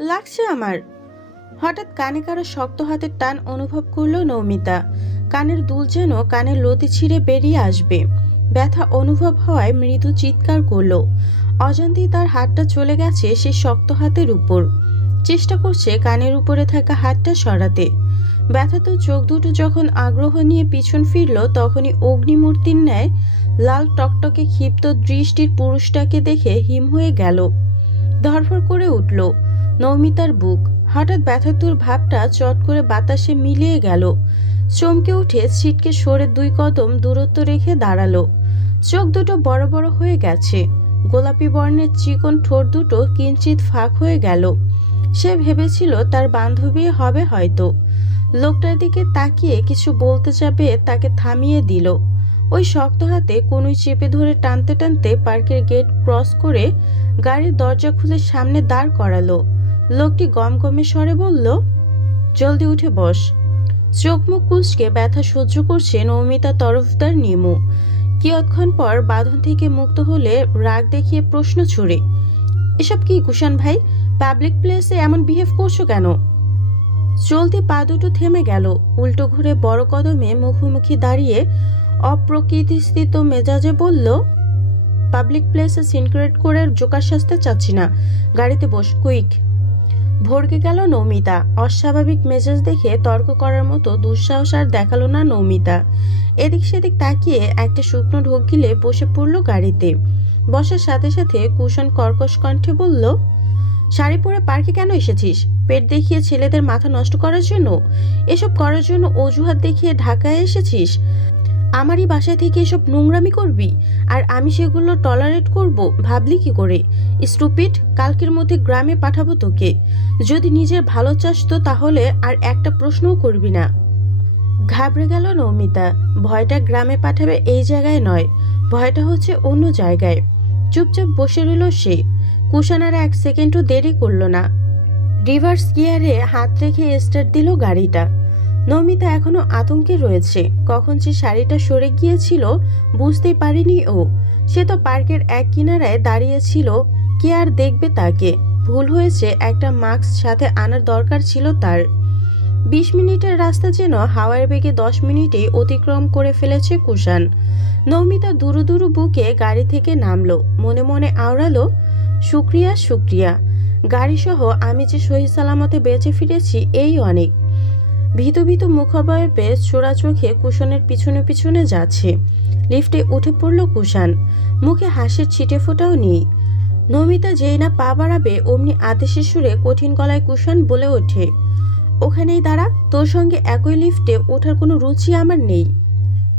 লাগছে আমার। হঠাৎ কানে কারো শক্ত হাতের টান অনুভব করলো নৌমিতা। কানের দুল যেন কানের লতি ছিঁড়ে বেরিয়ে আসবে। ব্যথা অনুভব হওয়ায় মৃদু চিৎকার করলো। অজান্তেই তার হাতটা চলে গেছে সে শক্ত হাতের উপর। চেষ্টা করছে কানের উপরে থাকা হাতটা সরাতে। ব্যথাত চোখ দুটো যখন আগ্রহ নিয়ে পিছন ফিরল, তখনই অগ্নিমূর্তির ন্যায় লাল টকটকে ক্ষিপ্ত দৃষ্টির পুরুষটাকে দেখে হিম হয়ে গেল। ধরফর করে উঠল নৌমিতার বুক। হঠাৎ ব্যথাতুর ভাবটা চট করে বাতাসে মিলিয়ে গেল। চমকে উঠে ছিটকে সরে 2 কদম দূরত্ব রেখে দাঁড়ালো। চোখ দুটো বড় বড় হয়ে গেছে। গোলাপি বর্ণের চিকন ঠোঁট দুটো কিঞ্চিত ফাঁক হয়ে গেল। সে ভেবেছিল তার বান্ধবী হবে হয়তো। লোকটার দিকে তাকিয়ে কিছু বলতে যাবে তাকে থামিয়ে দিল। ওই শক্ত হাতে কনুই চেপে ধরে টানতে টানতে পার্কের গেট ক্রস করে গাড়ির দরজা খুলে সামনে দাঁড় করালো। লোকটি গমগমে স্বরে বলল, জলদি উঠে বস। চোখ মুখ কুঁচকে ব্যথা সহ্য করছে নৌমিতা তরফদার নিমু। কিয়ৎক্ষণ পর বাঁধন থেকে মুক্ত হলে রাগ দেখিয়ে প্রশ্ন ছুড়ে, এসব কি কুষাণ ভাই? পাবলিক প্লেসে এমন বিহেভ করছো কেন? চলতি পা দুটো থেমে গেল। উল্টো ঘুরে বড় কদমে মুখোমুখি দাঁড়িয়ে অপ্রকৃতিস্থিত মেজাজে বলল, পাবলিক প্লেসে সিনক্রেট করে জোকার সাজতে চাচ্ছি না। গাড়িতে বস, কুইক। ভড়কে গেল নৌমিতা। অস্বাভাবিক মেজাজ দেখে তর্ক করার মতো দুঃসাহস আর দেখালো না নৌমিতা। এদিক সেদিক তাকিয়ে একটা শুকনো ঢোক গিলে বসে পড়ল গাড়িতে। বসার সাথে সাথে কুষাণ কর্কশ কণ্ঠে বলল, শাড়ি পরে পার্কে কেন এসেছিস? পেট দেখিয়ে ছেলেদের মাথা নষ্ট করার জন্য? এসব করার জন্য অজুহাত দেখিয়ে ঢাকায় এসেছিস? আমারই বাসায় থেকে এসব নোংরামি করবি আর আমি সেগুলো টলারেট করব ভাবলি কি করে? স্টুপিড, কালকের মধ্যে গ্রামে পাঠাবো তোকে। যদি নিজের ভালো চাস তো তাহলে আর একটা প্রশ্নও করবি না। ঘাবড়ে গেল নৌমিতা। ভয়টা গ্রামে পাঠাবে এই জায়গায় নয়, ভয়টা হচ্ছে অন্য জায়গায়। চুপচাপ বসে রইল সে। কুষাণ আর 1 সেকেন্ডও দেরি করল না। রিভার্স গিয়ারে হাত রেখে স্টার্ট দিল গাড়িটা। নৌমিতা এখনো আতঙ্কে রয়েছে। কখন যে শাড়িটা সরে গিয়েছিল বুঝতেই পারেনি ও। সে তো পার্কের এক কিনারায় দাঁড়িয়েছিল, কে আর দেখবে তাকে? ভুল হয়েছে, একটা মাস্ক সাথে আনার দরকার ছিল তার। 20 মিনিটের রাস্তা যেন হাওয়ার বেগে 10 মিনিটেই অতিক্রম করে ফেলেছে কুষাণ। নৌমিতা দুরু দুরু বুকে গাড়ি থেকে নামলো। মনে মনে আওড়ালো, শুক্রিয়া শুক্রিয়া, গাড়িসহ আমি যে সহি সালামতে বেঁচে ফিরেছি এই অনেক। ভীতু ভীতু মুখাবয়বে চোরা চোখে কুষাণের পিছনে পিছনে যাচ্ছে। লিফটে উঠে পড়ল কুষাণ। মুখে হাসির ছিটে ফোটাও নেই। নৌমিতা যেই না পা বাড়াবে অমনি আদেশের সুরে কঠিন গলায় কুষাণ বলে ওঠে, ওখানেই দাঁড়া, তোর সঙ্গে একই লিফটে ওঠার কোনো রুচি আমার নেই।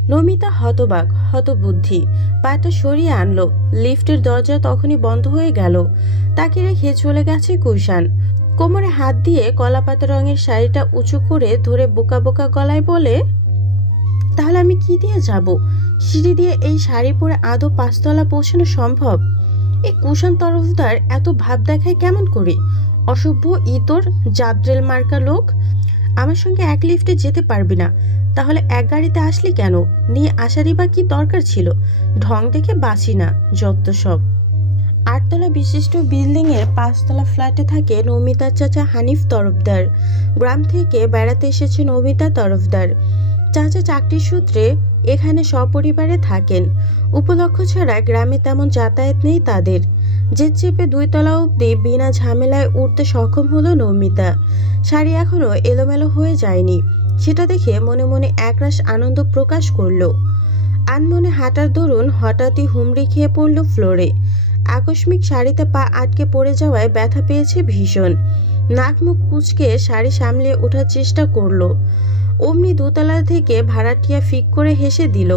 নৌমিতা হতবাক, হতবুদ্ধি, পাটা সরিয়ে আনলো। লিফটের দরজা তখনই বন্ধ হয়ে গেল। তাকে রেখে চলে গেছে কুষাণ। কোমরে হাত দিয়ে কলাপাতা রঙের শাড়িটা উঁচু করে ধরে বোকা বোকা গলায় বলে, তাহলে আমি কি দিয়ে যাব? সিঁড়ি দিয়ে এই শাড়ি পরে আদৌ 5 তলা পৌঁছানো সম্ভব? এই কুষাণ তরফদার এত ভাব দেখায় কেমন করে? অসভ্য, ইতর, জাদ্রেল মার্কা লোক। আমার সঙ্গে এক লিফটে যেতে পারবি না, তাহলে এক গাড়িতে আসলি কেন? নিয়ে আসারই বা কি দরকার ছিল? ঢং দেখে বাঁচি না, যত সব। 8 তলা বিশিষ্ট বিল্ডিং এর 5 তলা ফ্ল্যাটে থাকে নৌমিতার চাচা হানিফ তরফদার। গ্রাম থেকে বেড়াতে এসেছে নৌমিতা তরফদার। চাচা চাকরির সূত্রে এখানে সপরিবারে থাকেন। উপলক্ষ ছাড়া গ্রামে তেমন যাতায়াত নেই তাদের। জেদ চেপে 2 তলা অবধি বিনা ঝামেলায় উঠতে সক্ষম হলো নৌমিতা। শাড়ি এখনো এলোমেলো হয়ে যায়নি। সেটা দেখে মনে মনে একরাশ আনন্দ প্রকাশ করলো। আনমনে হাঁটার দরুন হঠাৎই হুমড়ি খেয়ে পড়ল ফ্লোরে। আকস্মিক শাড়িতে পা আটকে পড়ে যাওয়ায় ব্যথা পেয়েছে ভীষণ। নাক মুখ কুঁচকে শাড়ি সামলে ওঠার চেষ্টা করলো। অমনি 2 তলা থেকে ভাড়াটিয়া ফিক করে হেসে দিল।